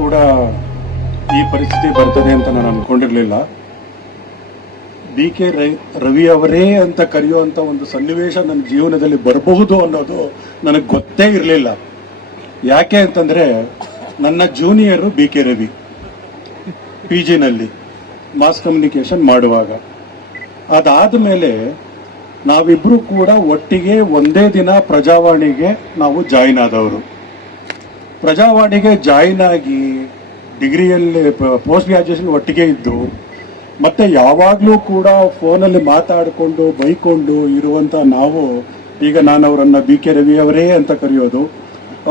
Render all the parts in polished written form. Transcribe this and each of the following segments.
ಕೂಡ ಈ ಪರಿಸ್ಥಿತಿ ಬರ್ತದೆ ಅಂತ ನಾನು ಅನ್ಕೊಂಡಿರ್ಲಿಲ್ಲ. ಬಿ ಕೆ ರವಿ ಅವರೇ ಅಂತ ಕರೆಯುವಂತ ಒಂದು ಸನ್ನಿವೇಶ ನನ್ನ ಜೀವನದಲ್ಲಿ ಬರಬಹುದು ಅನ್ನೋದು ನನಗೆ ಗೊತ್ತೇ ಇರಲಿಲ್ಲ. ಯಾಕೆ ಅಂತಂದ್ರೆ ನನ್ನ junior B K Ravi PG ನಲ್ಲಿ ಮಾಸ್ ಕಮ್ಯುನಿಕೇಶನ್ ಮಾಡುವಾಗ. ಅದಾದ ಮೇಲೆ ನಾವಿಬ್ರು ಕೂಡ ಒಟ್ಟಿಗೆ ಒಂದೇ ದಿನ ಪ್ರಜಾವಾಣಿಗೆ ನಾವು ಜಾಯಿನ್ ಆದವರು. ಪ್ರಜಾವಾಣಿಗೆ ಜಾಯಿನ್ ಆಗಿ ಡಿಗ್ರಿಯಲ್ಲಿ ಪೋಸ್ಟ್ ಗ್ರಾಜುಯೇಷನ್ ಒಟ್ಟಿಗೆ ಇದ್ದು ಮತ್ತೆ ಯಾವಾಗಲೂ ಕೂಡ ಫೋನಲ್ಲಿ ಮಾತಾಡಿಕೊಂಡು ಬೈಕೊಂಡು ಇರುವಂತ ನಾವು ಈಗ ನಾನು ಅವರನ್ನ ಬಿ ಕೆ ರವಿ ಅವರೇ ಅಂತ ಕರೆಯೋದು,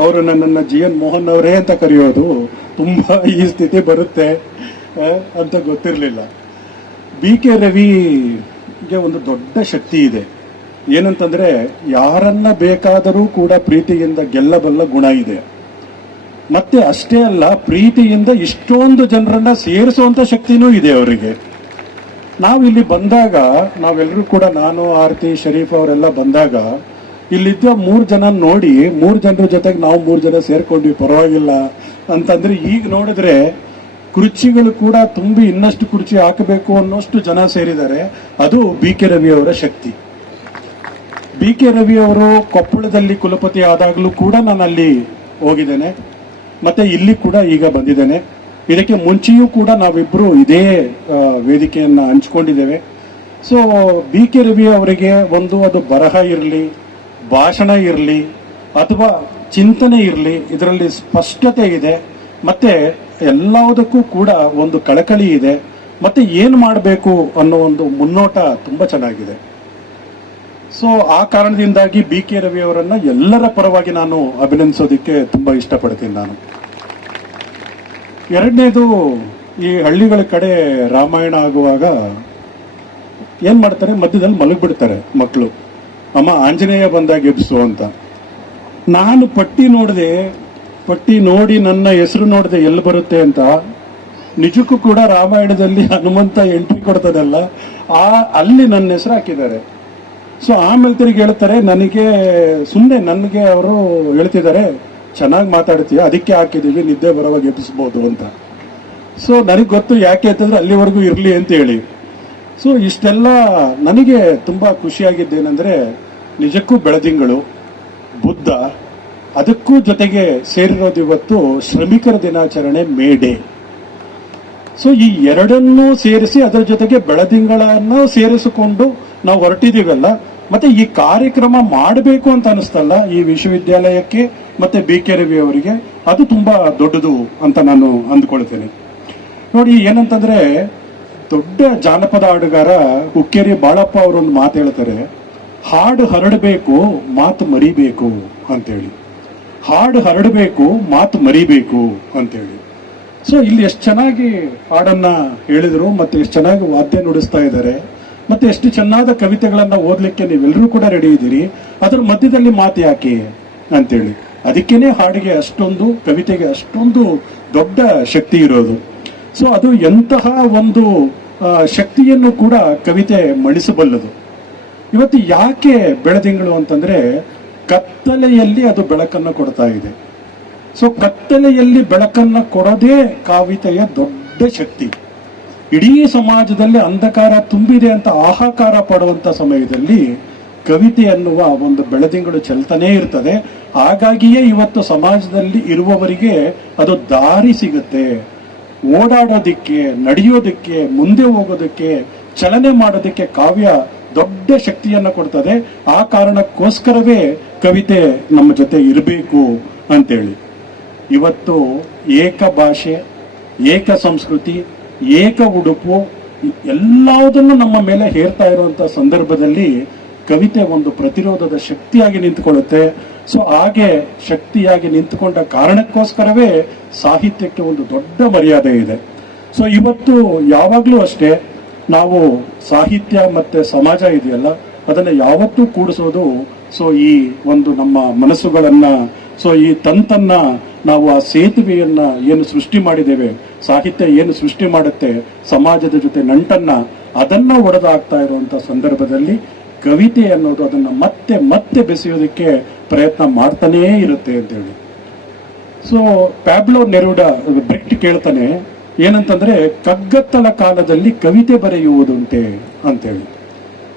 ಅವರು ನನ್ನನ್ನು GN ಮೋಹನ್ ಅವರೇ ಅಂತ ಕರೆಯೋದು, ತುಂಬಾ ಈ ಸ್ಥಿತಿ ಬರುತ್ತೆ ಅಂತ ಗೊತ್ತಿರಲಿಲ್ಲ. ಬಿ ಕೆ ರವಿಗೆ ಒಂದು ದೊಡ್ಡ ಶಕ್ತಿ ಇದೆ. ಏನಂತಂದ್ರೆ ಯಾರನ್ನ ಬೇಕಾದರೂ ಕೂಡ ಪ್ರೀತಿಯಿಂದ ಗೆಲ್ಲಬಲ್ಲ ಗುಣ ಇದೆ. ಮತ್ತೆ ಅಷ್ಟೇ ಅಲ್ಲ, ಪ್ರೀತಿಯಿಂದ ಇಷ್ಟೊಂದು ಜನರನ್ನ ಸೇರಿಸುವಂತ ಶಕ್ತಿನೂ ಇದೆ ಅವರಿಗೆ. ನಾವಿಲ್ಲಿ ಬಂದಾಗ ನಾವೆಲ್ಲರೂ ಕೂಡ, ನಾನು ಆರತಿ ಶರೀಫ್ ಅವರೆಲ್ಲ ಬಂದಾಗ ಇಲ್ಲಿದ್ದ 3 ಜನ ನೋಡಿ 3 ಜನರ ಜೊತೆಗೆ ನಾವು 3 ಜನ ಸೇರ್ಕೊಂಡ್ವಿ, ಪರವಾಗಿಲ್ಲ ಅಂತಂದ್ರೆ ಈಗ ನೋಡಿದ್ರೆ ಕುರ್ಚಿಗಳು ಕೂಡ ತುಂಬಿ ಇನ್ನಷ್ಟು ಕುರ್ಚಿ ಹಾಕಬೇಕು ಅನ್ನೋಷ್ಟು ಜನ ಸೇರಿದ್ದಾರೆ. ಅದು ಬಿ ಕೆ ರವಿ ಅವರ ಶಕ್ತಿ. ಬಿ ಕೆ ರವಿ ಅವರು ಕೊಪ್ಪಳದಲ್ಲಿ ಕುಲಪತಿ ಆದಾಗಲೂ ಕೂಡ ನಾನು ಅಲ್ಲಿ ಹೋಗಿದ್ದೇನೆ, ಮತ್ತೆ ಇಲ್ಲಿ ಕೂಡ ಈಗ ಬಂದಿದ್ದೇನೆ. ಇದಕ್ಕೆ ಮುಂಚೆಯೂ ಕೂಡ ನಾವಿಬ್ರು ಇದೇ ವೇದಿಕೆಯನ್ನ ಹಂಚ್ಕೊಂಡಿದ್ದೇವೆ. ಸೊ ಬಿ ಕೆ ರವಿ ಅವರಿಗೆ ಅದು ಬರಹ ಇರಲಿ, ಭಾಷಣ ಇರಲಿ ಅಥವಾ ಚಿಂತನೆ ಇರಲಿ, ಇದರಲ್ಲಿ ಸ್ಪಷ್ಟತೆ ಇದೆ. ಮತ್ತೆ ಎಲ್ಲದಕ್ಕೂ ಕೂಡ ಒಂದು ಕಳಕಳಿ ಇದೆ. ಮತ್ತೆ ಏನು ಮಾಡಬೇಕು ಅನ್ನೋ ಒಂದು ಮುನ್ನೋಟ ತುಂಬಾ ಚೆನ್ನಾಗಿದೆ. ಸೊ ಆ ಕಾರಣದಿಂದಾಗಿ ಬಿ ಕೆ ರವಿ ಅವರನ್ನ ಎಲ್ಲರ ಪರವಾಗಿ ನಾನು ಅಭಿನಂದಿಸೋದಿಕ್ಕೆ ತುಂಬಾ ಇಷ್ಟಪಡ್ತೀನಿ ನಾನು. ಎರಡನೇದು, ಈ ಹಳ್ಳಿಗಳ ಕಡೆ ರಾಮಾಯಣ ಆಗುವಾಗ ಏನ್ ಮಾಡ್ತಾರೆ, ಮಧ್ಯದಲ್ಲಿ ಮಲಗಿಬಿಡ್ತಾರೆ ಮಕ್ಕಳು, ಅಮ್ಮ ಆಂಜನೇಯ ಬಂದಾಗ ಎಬ್ಸು ಅಂತ. ನಾನು ಪಟ್ಟಿ ನೋಡಿ ನನ್ನ ಹೆಸರು ನೋಡಿದೆ ಎಲ್ಲಿ ಬರುತ್ತೆ ಅಂತ. ನಿಜಕ್ಕೂ ಕೂಡ ರಾಮಾಯಣದಲ್ಲಿ ಹನುಮಂತ ಎಂಟ್ರಿ ಕೊಡ್ತಾನಲ್ಲ, ಅಲ್ಲಿ ನನ್ನ ಹೆಸರು ಹಾಕಿದ್ದಾರೆ. ಸೊ ಆಮೇಲೆ ತಿರುಗಿ ಹೇಳ್ತಾರೆ ನನಗೆ ಅವರು ಹೇಳ್ತಿದ್ದಾರೆ, ಚೆನ್ನಾಗಿ ಮಾತಾಡ್ತೀಯ ಅದಕ್ಕೆ ಹಾಕಿದೀವಿ, ನಿದ್ದೆ ಬರೋವಾಗ ಎಬ್ಬಿಸ್ಬೋದು ಅಂತ. ಸೊ ನನಗೆ ಗೊತ್ತು ಯಾಕೆ ಅಂತಂದ್ರೆ ಅಲ್ಲಿವರೆಗೂ ಇರ್ಲಿ ಅಂತ ಹೇಳಿ. ಸೊ ಇಷ್ಟೆಲ್ಲ ನನಗೆ ತುಂಬಾ ಖುಷಿಯಾಗಿದ್ದೇನೆಂದ್ರೆ, ನಿಜಕ್ಕೂ ಬೆಳದಿಂಗಳು, ಬುದ್ಧ, ಅದಕ್ಕೂ ಜೊತೆಗೆ ಸೇರಿರೋದು ಇವತ್ತು ಶ್ರಮಿಕರ ದಿನಾಚರಣೆ, ಮೇ ಡೇ. ಸೊ ಈ ಎರಡನ್ನೂ ಸೇರಿಸಿ ಅದರ ಜೊತೆಗೆ ಬೆಳದಿಂಗಳನ್ನ ಸೇರಿಸಿಕೊಂಡು ನಾವು ಹೊರಟಿದೀವಲ್ಲ. ಮತ್ತೆ ಈ ಕಾರ್ಯಕ್ರಮ ಮಾಡಬೇಕು ಅಂತ ಅನಿಸ್ತಲ್ಲ ಈ ವಿಶ್ವವಿದ್ಯಾಲಯಕ್ಕೆ ಮತ್ತೆ ಬಿ ಕೆ ರವಿ ಅವರಿಗೆ, ಅದು ತುಂಬಾ ದೊಡ್ಡದು ಅಂತ ನಾನು ಅಂದ್ಕೊಳ್ತೇನೆ. ನೋಡಿ ಏನಂತಂದ್ರೆ, ದೊಡ್ಡ ಜಾನಪದ ಹಾಡುಗಾರ ಹುಕ್ಕೇರಿ ಬಾಳಪ್ಪ ಅವರೊಂದು ಮಾತು ಹೇಳ್ತಾರೆ, ಹಾಡು ಹರಡಬೇಕು ಮಾತು ಮರಿಬೇಕು ಅಂತೇಳಿ. ಹಾಡು ಹರಡಬೇಕು ಮಾತು ಮರಿಬೇಕು ಅಂತೇಳಿ. ಸೊ ಇಲ್ಲಿ ಎಷ್ಟು ಚೆನ್ನಾಗಿ ಹಾಡನ್ನ ಹೇಳಿದ್ರು, ಮತ್ತೆ ಎಷ್ಟು ಚೆನ್ನಾಗಿ ವಾದ್ಯ ನುಡಿಸ್ತಾ ಇದ್ದಾರೆ, ಮತ್ತೆ ಎಷ್ಟು ಚೆನ್ನಾದ ಕವಿತೆಗಳನ್ನ ಓದ್ಲಿಕ್ಕೆ ನೀವೆಲ್ಲರೂ ಕೂಡ ರೆಡಿ ಇದ್ದೀರಿ. ಅದರ ಮಧ್ಯದಲ್ಲಿ ಮಾತು ಯಾಕೆ ಅಂತೇಳಿ. ಅದಕ್ಕೇನೆ ಹಾಡಿಗೆ ಅಷ್ಟೊಂದು, ಕವಿತೆಗೆ ಅಷ್ಟೊಂದು ದೊಡ್ಡ ಶಕ್ತಿ ಇರೋದು. ಸೊ ಅದು ಎಂತಹ ಒಂದು ಶಕ್ತಿಯನ್ನು ಕೂಡ ಕವಿತೆ ಮಣಿಸಬಲ್ಲದು. ಇವತ್ತು ಯಾಕೆ ಬೆಳದಿಂಗಳು ಅಂತಂದ್ರೆ, ಕತ್ತಲೆಯಲ್ಲಿ ಅದು ಬೆಳಕನ್ನು ಕೊಡ್ತಾ ಇದೆ. ಸೊ ಕತ್ತಲೆಯಲ್ಲಿ ಬೆಳಕನ್ನು ಕೊಡೋದೇ ಕವಿತೆಯ ದೊಡ್ಡ ಶಕ್ತಿ. ಇಡೀ ಸಮಾಜದಲ್ಲಿ ಅಂಧಕಾರ ತುಂಬಿದೆ ಅಂತ ಹಾಹಾಕಾರ ಪಡುವಂತ ಸಮಯದಲ್ಲಿ ಕವಿತೆ ಅನ್ನುವ ಒಂದು ಬೆಳದಿಂಗಳು ಚೆಲ್ತಾನೇ ಇರ್ತದೆ. ಹಾಗಾಗಿಯೇ ಇವತ್ತು ಸಮಾಜದಲ್ಲಿ ಇರುವವರಿಗೆ ಅದು ದಾರಿ ಸಿಗುತ್ತೆ, ಓಡಾಡೋದಿಕ್ಕೆ, ನಡೆಯೋದಕ್ಕೆ, ಮುಂದೆ ಹೋಗೋದಕ್ಕೆ, ಚಲನೆ ಮಾಡೋದಕ್ಕೆ ಕಾವ್ಯ ದೊಡ್ಡ ಶಕ್ತಿಯನ್ನ ಕೊಡ್ತದೆ. ಆ ಕಾರಣಕ್ಕೋಸ್ಕರವೇ ಕವಿತೆ ನಮ್ಮ ಜೊತೆ ಇರಬೇಕು ಅಂತೇಳಿ ಇವತ್ತು ಏಕ ಭಾಷೆ, ಏಕ ಸಂಸ್ಕೃತಿ, ಏಕ ಉಡುಪು ಎಲ್ಲದನ್ನು ನಮ್ಮ ಮೇಲೆ ಹೇರ್ತಾ ಇರುವಂತ ಸಂದರ್ಭದಲ್ಲಿ ಕವಿತೆ ಒಂದು ಪ್ರತಿರೋಧದ ಶಕ್ತಿಯಾಗಿ ನಿಂತುಕೊಳ್ಳುತ್ತೆ. ಸೊ ಹಾಗೆ ಶಕ್ತಿಯಾಗಿ ನಿಂತುಕೊಂಡ ಕಾರಣಕ್ಕೋಸ್ಕರವೇ ಸಾಹಿತ್ಯಕ್ಕೆ ಒಂದು ದೊಡ್ಡ ಮರ್ಯಾದೆ ಇದೆ. ಸೊ ಇವತ್ತು ಯಾವಾಗಲೂ ಅಷ್ಟೇ, ನಾವು ಸಾಹಿತ್ಯ ಮತ್ತೆ ಸಮಾಜ ಇದೆಯಲ್ಲ, ಅದನ್ನ ಯಾವತ್ತೂ ಕೂಡಿಸೋದು. ಸೊ ಈ ಒಂದು ನಮ್ಮ ಮನಸ್ಸುಗಳನ್ನ, ಸೊ ಈ ತಂತನ್ನ ನಾವು ಆ ಸೇತುವೆಯನ್ನ ಏನು ಸೃಷ್ಟಿ ಮಾಡಿದ್ದೇವೆ, ಸಾಹಿತ್ಯ ಏನು ಸೃಷ್ಟಿ ಮಾಡುತ್ತೆ ಸಮಾಜದ ಜೊತೆ ನಂಟನ್ನ, ಅದನ್ನ ಒಡೆದಾಗ್ತಾ ಇರುವಂತ ಸಂದರ್ಭದಲ್ಲಿ ಕವಿತೆ ಅನ್ನೋದು ಅದನ್ನ ಮತ್ತೆ ಮತ್ತೆ ಬೆಸೆಯೋದಕ್ಕೆ ಪ್ರಯತ್ನ ಮಾಡ್ತಾನೇ ಇರುತ್ತೆ ಅಂತೇಳಿ. ಸೊ ಪ್ಯಾಬ್ಲೋ ನೆರೂಡಾ ಬ್ರೆಕ್ಟ್ ಕೇಳ್ತಾನೆ ಏನಂತಂದ್ರೆ, ಕಗ್ಗತ್ತಲ ಕಾಲದಲ್ಲಿ ಕವಿತೆ ಬರೆಯುವುದುಂಟೆ ಅಂತೇಳಿ.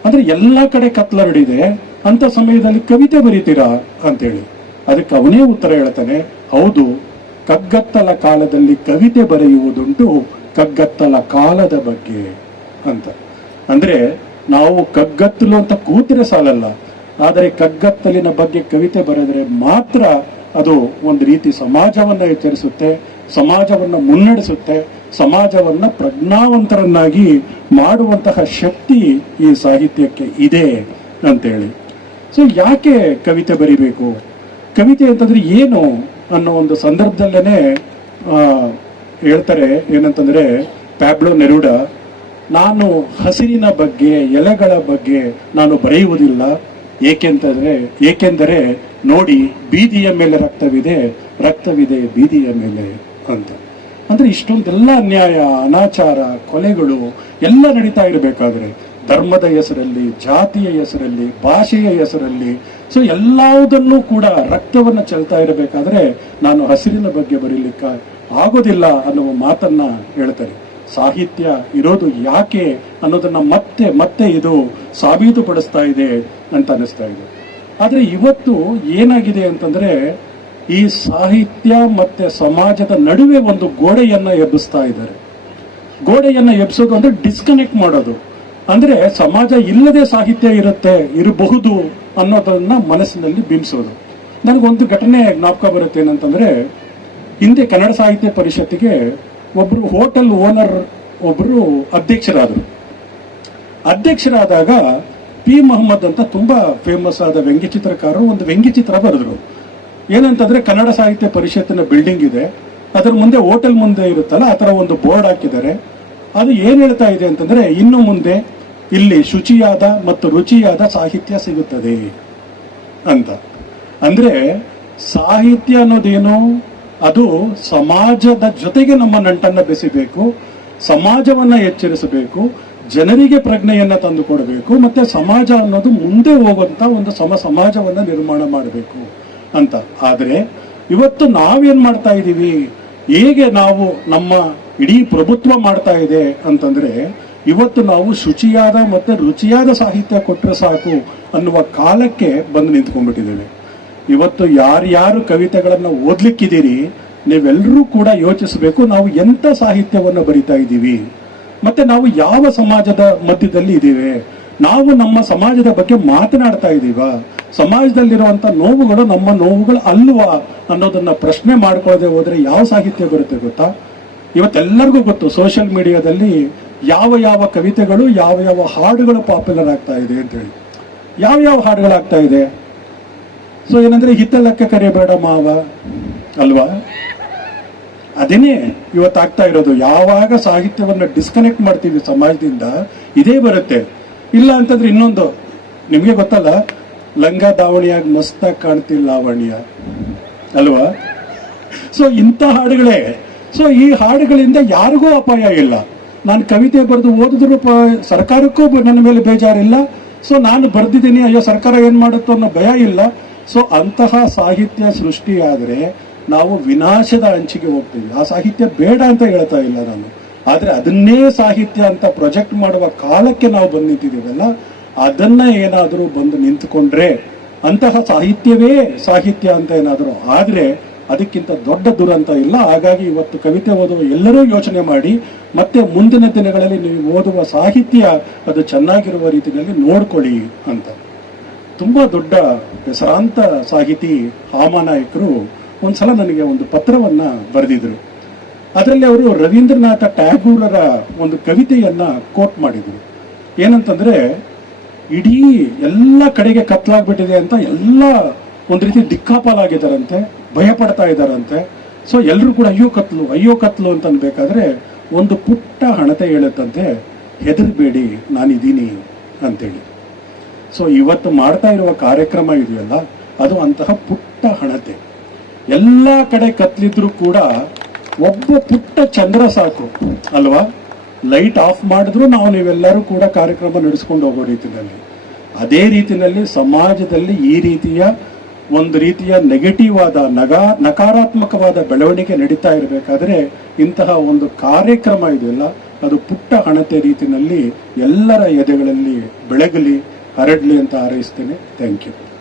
ಅಂದ್ರೆ ಎಲ್ಲಾ ಕಡೆ ಕತ್ಲರಡಿದೆ, ಅಂತ ಸಮಯದಲ್ಲಿ ಕವಿತೆ ಬರೀತೀರಾ ಅಂತೇಳಿ. ಅದಕ್ಕೆ ಅವನೇ ಉತ್ತರ ಹೇಳ್ತಾನೆ, ಹೌದು, ಕಗ್ಗತ್ತಲ ಕಾಲದಲ್ಲಿ ಕವಿತೆ ಬರೆಯುವುದುಂಟು, ಕಗ್ಗತ್ತಲ ಕಾಲದ ಬಗ್ಗೆ ಅಂತ. ಅಂದ್ರೆ ನಾವು ಕಗ್ಗತ್ತಲು ಅಂತ ಕೂತರೆ ಸಾಲಲ್ಲ, ಆದರೆ ಕಗ್ಗತ್ತಲಿನ ಬಗ್ಗೆ ಕವಿತೆ ಬರೆದರೆ ಮಾತ್ರ ಅದು ಒಂದು ರೀತಿ ಸಮಾಜವನ್ನ ಎಚ್ಚರಿಸುತ್ತೆ, ಸಮಾಜವನ್ನ ಮುನ್ನಡೆಸುತ್ತೆ, ಸಮಾಜವನ್ನ ಪ್ರಜ್ಞಾವಂತರನ್ನಾಗಿ ಮಾಡುವಂತಹ ಶಕ್ತಿ ಈ ಸಾಹಿತ್ಯಕ್ಕೆ ಇದೆ ಅಂತೇಳಿ. ಸೊ ಯಾಕೆ ಕವಿತೆ ಬರಿಬೇಕು, ಕವಿತೆ ಅಂತಂದ್ರೆ ಏನು ಅನ್ನೋ ಒಂದು ಸಂದರ್ಭದಲ್ಲೇನೆ ಹೇಳ್ತಾರೆ. ಏನಂತಂದ್ರೆ ಪ್ಯಾಬ್ಲೋ ನೆರೂಡಾ, ನಾನು ಹಸಿರಿನ ಬಗ್ಗೆ, ಎಲೆಗಳ ಬಗ್ಗೆ ನಾನು ಬರೆಯುವುದಿಲ್ಲ, ಏಕೆಂದರೆ ನೋಡಿ, ಬೀದಿಯ ಮೇಲೆ ರಕ್ತವಿದೆ, ರಕ್ತವಿದೆ ಬೀದಿಯ ಮೇಲೆ ಅಂತ. ಅಂದ್ರೆ ಇಷ್ಟೊಂದೆಲ್ಲ ಅನ್ಯಾಯ, ಅನಾಚಾರ, ಕೊಲೆಗಳು ಎಲ್ಲ ನಡೀತಾ ಇರಬೇಕಾದ್ರೆ, ಧರ್ಮದ ಹೆಸರಲ್ಲಿ, ಜಾತಿಯ ಹೆಸರಲ್ಲಿ, ಭಾಷೆಯ ಹೆಸರಲ್ಲಿ, ಸೊ ಎಲ್ಲದನ್ನೂ ಕೂಡ ರಕ್ತವನ್ನ ಚೆಲ್ತಾ ಇರಬೇಕಾದ್ರೆ ನಾನು ಹಸಿರಿನ ಬಗ್ಗೆ ಬರೀಲಿಕ್ಕೆ ಆಗೋದಿಲ್ಲ ಅನ್ನುವ ಮಾತನ್ನ ಹೇಳ್ತಾರೆ. ಸಾಹಿತ್ಯ ಇರೋದು ಯಾಕೆ ಅನ್ನೋದನ್ನ ಮತ್ತೆ ಮತ್ತೆ ಇದು ಸಾಬೀತುಪಡಿಸ್ತಾ ಇದೆ ಅಂತ ಅನಿಸ್ತಾ ಇದೆ. ಆದ್ರೆ ಇವತ್ತು ಏನಾಗಿದೆ ಅಂತಂದ್ರೆ, ಈ ಸಾಹಿತ್ಯ ಮತ್ತೆ ಸಮಾಜದ ನಡುವೆ ಒಂದು ಗೋಡೆಯನ್ನ ಎಬ್ಬಿಸ್ತಾ ಇದ್ದಾರೆ. ಗೋಡೆಯನ್ನ ಎಬ್ಸೋದು ಅಂದ್ರೆ ಡಿಸ್ಕನೆಕ್ಟ್ ಮಾಡೋದು. ಅಂದ್ರೆ ಸಮಾಜ ಇಲ್ಲದೆ ಸಾಹಿತ್ಯ ಇರಬಹುದು ಅನ್ನೋದನ್ನ ಮನಸ್ಸಿನಲ್ಲಿ ಬಿಂಬಿಸೋದು. ನನಗೊಂದು ಘಟನೆ ಜ್ಞಾಪಕ ಬರುತ್ತೆ. ಏನಂತಂದ್ರೆ, ಹಿಂದೆ ಕನ್ನಡ ಸಾಹಿತ್ಯ ಪರಿಷತ್ತಿಗೆ ಒಬ್ರು ಹೋಟೆಲ್ ಓನರ್ ಒಬ್ರು ಅಧ್ಯಕ್ಷರಾದಾಗ ಪಿ ಮೊಹಮ್ಮದ್ ಅಂತ ತುಂಬಾ ಫೇಮಸ್ ಆದ ವ್ಯಂಗ್ಯಚಿತ್ರಕಾರರು ಒಂದು ವ್ಯಂಗ್ಯಚಿತ್ರ ಬರೆದ್ರು. ಏನಂತಂದ್ರೆ, ಕನ್ನಡ ಸಾಹಿತ್ಯ ಪರಿಷತ್ತಿನ ಬಿಲ್ಡಿಂಗ್ ಇದೆ, ಅದರ ಮುಂದೆ ಹೋಟೆಲ್ ಮುಂದೆ ಇರುತ್ತಲ್ಲ ಆ ತರ ಒಂದು ಬೋರ್ಡ್ ಹಾಕಿದ್ದಾರೆ. ಅದು ಏನ್ ಹೇಳ್ತಾ ಇದೆ ಅಂತಂದ್ರೆ, ಇನ್ನು ಮುಂದೆ ಇಲ್ಲಿ ಶುಚಿಯಾದ ಮತ್ತು ರುಚಿಯಾದ ಸಾಹಿತ್ಯ ಸಿಗುತ್ತದೆ ಅಂತ. ಅಂದ್ರೆ ಸಾಹಿತ್ಯ ಅನ್ನೋದೇನು, ಅದು ಸಮಾಜದ ಜೊತೆಗೆ ನಮ್ಮ ನಂಟನ್ನ ಬೆಸಿಬೇಕು, ಸಮಾಜವನ್ನ ಎಚ್ಚರಿಸಬೇಕು, ಜನರಿಗೆ ಪ್ರಜ್ಞೆಯನ್ನ ತಂದುಕೊಡಬೇಕು, ಮತ್ತೆ ಸಮಾಜ ಅನ್ನೋದು ಮುಂದೆ ಹೋಗುವಂತ ಒಂದು ಸಮಾಜವನ್ನ ನಿರ್ಮಾಣ ಮಾಡಬೇಕು ಅಂತ. ಆದ್ರೆ ಇವತ್ತು ನಾವೇನ್ ಮಾಡ್ತಾ ಇದ್ದೀವಿ, ಹೇಗೆ ನಾವು ನಮ್ಮ ಇಡೀ ಪ್ರಭುತ್ವ ಮಾಡ್ತಾ ಇದೆ ಅಂತಂದ್ರೆ, ಇವತ್ತು ನಾವು ಶುಚಿಯಾದ ಮತ್ತೆ ರುಚಿಯಾದ ಸಾಹಿತ್ಯ ಕೊಟ್ಟರೆ ಸಾಕು ಅನ್ನುವ ಕಾಲಕ್ಕೆ ಬಂದು ನಿಂತ್ಕೊಂಡ್ಬಿಟ್ಟಿದ್ದೇವೆ. ಇವತ್ತು ಯಾರ್ಯಾರು ಕವಿತೆಗಳನ್ನ ಓದ್ಲಿಕ್ಕಿದ್ದೀರಿ, ನೀವೆಲ್ಲರೂ ಕೂಡ ಯೋಚಿಸಬೇಕು, ನಾವು ಎಂತ ಸಾಹಿತ್ಯವನ್ನ ಬರಿತಾ ಇದ್ದೀವಿ, ಮತ್ತೆ ನಾವು ಯಾವ ಸಮಾಜದ ಮಧ್ಯದಲ್ಲಿ ಇದ್ದೀವಿ, ನಾವು ನಮ್ಮ ಸಮಾಜದ ಬಗ್ಗೆ ಮಾತನಾಡ್ತಾ ಇದ್ದೀವ, ಸಮಾಜದಲ್ಲಿರುವಂತ ನೋವುಗಳು ನಮ್ಮ ನೋವುಗಳು ಅಲ್ವಾ ಅನ್ನೋದನ್ನ ಪ್ರಶ್ನೆ ಮಾಡ್ಕೊಳ್ಳದೆ ಹೋದ್ರೆ ಯಾವ ಸಾಹಿತ್ಯ ಬರುತ್ತೆ ಗೊತ್ತಾ? ಇವತ್ತೆಲ್ಲರಿಗೂ ಗೊತ್ತು, ಸೋಷಿಯಲ್ ಮೀಡಿಯಾದಲ್ಲಿ ಯಾವ ಕವಿತೆಗಳು, ಯಾವ ಹಾಡುಗಳು ಪಾಪ್ಯುಲರ್ ಆಗ್ತಾ ಇದೆ ಅಂತ ಹೇಳಿ. ಯಾವ ಹಾಡುಗಳಾಗ್ತಾ ಇದೆ? ಸೊ ಏನಂದ್ರೆ, ಹಿತ್ತಲಕ್ಕೆ ಕರಿಬೇಡ ಮಾವ ಅಲ್ವಾ, ಅದೇನೇ ಇವತ್ತಾಗ್ತಾ ಇರೋದು. ಯಾವಾಗ ಸಾಹಿತ್ಯವನ್ನ ಡಿಸ್ಕನೆಕ್ಟ್ ಮಾಡ್ತೀವಿ ಸಮಾಜದಿಂದ, ಇದೇ ಬರುತ್ತೆ. ಇಲ್ಲ ಅಂತಂದ್ರೆ ಇನ್ನೊಂದು ನಿಮ್ಗೆ ಗೊತ್ತಲ್ಲ, ಲಂಗ ದಾವಣಿಯಾಗಿ ಮಸ್ತಾಗಿ ಕಾಣ್ತಿಲ್ಲ ಲಾವಣ್ಯ ಅಲ್ವಾ. ಸೊ ಇಂಥ ಹಾಡುಗಳೇ. ಸೊ ಈ ಹಾಡುಗಳಿಂದ ಯಾರಿಗೂ ಅಪಾಯ ಇಲ್ಲ. ನಾನು ಕವಿತೆ ಬರೆದು ಓದಿದ್ರು ಸರ್ಕಾರಕ್ಕೂ ನನ್ನ ಮೇಲೆ ಬೇಜಾರಿಲ್ಲ. ಸೊ ನಾನು ಬರ್ದಿದ್ದೀನಿ, ಅಯ್ಯೋ ಸರ್ಕಾರ ಏನ್ ಮಾಡುತ್ತೋ ಅನ್ನೋ ಭಯ ಇಲ್ಲ. ಸೊ ಅಂತಹ ಸಾಹಿತ್ಯ ಸೃಷ್ಟಿಯಾದ್ರೆ ನಾವು ವಿನಾಶದ ಅಂಚಿಗೆ ಹೋಗ್ತೀವಿ. ಆ ಸಾಹಿತ್ಯ ಬೇಡ ಅಂತ ಹೇಳ್ತಾ ಇಲ್ಲ ನಾನು, ಆದ್ರೆ ಅದನ್ನೇ ಸಾಹಿತ್ಯ ಅಂತ ಪ್ರೊಜೆಕ್ಟ್ ಮಾಡುವ ಕಾಲಕ್ಕೆ ನಾವು ಬಂದು ನಿಂತಿದ್ದೀವಲ್ಲ, ಅದನ್ನ ಏನಾದರೂ ಬಂದು ನಿಂತುಕೊಂಡ್ರೆ, ಅಂತಹ ಸಾಹಿತ್ಯವೇ ಸಾಹಿತ್ಯ ಅಂತ ಏನಾದರೂ ಆದ್ರೆ ಅದಕ್ಕಿಂತ ದೊಡ್ಡ ದುರಂತ ಇಲ್ಲ. ಹಾಗಾಗಿ ಇವತ್ತು ಕವಿತೆ ಓದುವ ಎಲ್ಲರೂ ಯೋಚನೆ ಮಾಡಿ, ಮತ್ತೆ ಮುಂದಿನ ದಿನಗಳಲ್ಲಿ ನೀವು ಓದುವ ಸಾಹಿತ್ಯ ಅದು ಚೆನ್ನಾಗಿರುವ ರೀತಿಯಲ್ಲಿ ನೋಡ್ಕೊಳ್ಳಿ ಅಂತ. ತುಂಬಾ ದೊಡ್ಡ ಹೆಸರಾಂತ ಸಾಹಿತಿ ಹಾಮಾನಾಯಕರು ಒಂದ್ಸಲ ನನಗೆ ಒಂದು ಪತ್ರವನ್ನ ಬರೆದಿದ್ರು. ಅದರಲ್ಲಿ ಅವರು ರವೀಂದ್ರನಾಥ ಟ್ಯಾಗೂರರ ಒಂದು ಕವಿತೆಯನ್ನ ಕೋಟ್ ಮಾಡಿದ್ರು. ಏನಂತಂದ್ರೆ, ಇಡೀ ಎಲ್ಲ ಕಡೆಗೆ ಕತ್ಲಾಗ್ಬಿಟ್ಟಿದೆ ಅಂತ ಎಲ್ಲ ಒಂದು ರೀತಿ ದಿಕ್ಕಾಪಾಲಾಗಿದ್ದಾರಂತೆ, ಭಯ ಪಡ್ತಾ ಇದ್ದಾರಂತೆ. ಸೊ ಎಲ್ಲರೂ ಕೂಡ ಅಯ್ಯೋ ಕತ್ಲು ಅಂತ ಅನ್ಬೇಕಾದ್ರೆ ಒಂದು ಪುಟ್ಟ ಹಣತೆ ಹೇಳುತ್ತಂತೆ, ಹೆದರ್ಬೇಡಿ ನಾನಿದ್ದೀನಿ ಅಂತೇಳಿ. ಸೊ ಇವತ್ತು ಮಾಡ್ತಾ ಇರುವ ಕಾರ್ಯಕ್ರಮ ಇದೆಯಲ್ಲ, ಅದು ಅಂತಹ ಪುಟ್ಟ ಹಣತೆ. ಎಲ್ಲ ಕಡೆ ಕತ್ಲಿದ್ರು ಕೂಡ ಒಬ್ಬ ಪುಟ್ಟ ಚಂದ್ರ ಸಾಕು ಅಲ್ವಾ. ಲೈಟ್ ಆಫ್ ಮಾಡಿದ್ರು ನೀವೆಲ್ಲರೂ ಕೂಡ ಕಾರ್ಯಕ್ರಮ ನಡೆಸ್ಕೊಂಡು ಹೋಗೋ ರೀತಿಯಲ್ಲಿ, ಅದೇ ರೀತಿಯಲ್ಲಿ ಸಮಾಜದಲ್ಲಿ ಈ ರೀತಿಯ ಒಂದು ರೀತಿಯ ನೆಗೆಟಿವ್ ಆದ ನಕಾರಾತ್ಮಕವಾದ ಬೆಳವಣಿಗೆ ನಡೀತಾ ಇರಬೇಕಾದ್ರೆ ಇಂತಹ ಒಂದು ಕಾರ್ಯಕ್ರಮ ಇದೆಯಲ್ಲ ಅದು ಪುಟ್ಟ ಹಣತೆ ರೀತಿಯಲ್ಲಿ ಎಲ್ಲರ ಎದೆಗಳಲ್ಲಿ ಬೆಳಗಲಿ, ಹರಡಲಿ ಅಂತ ಹಾರೈಸ್ತೇನೆ. Thank you.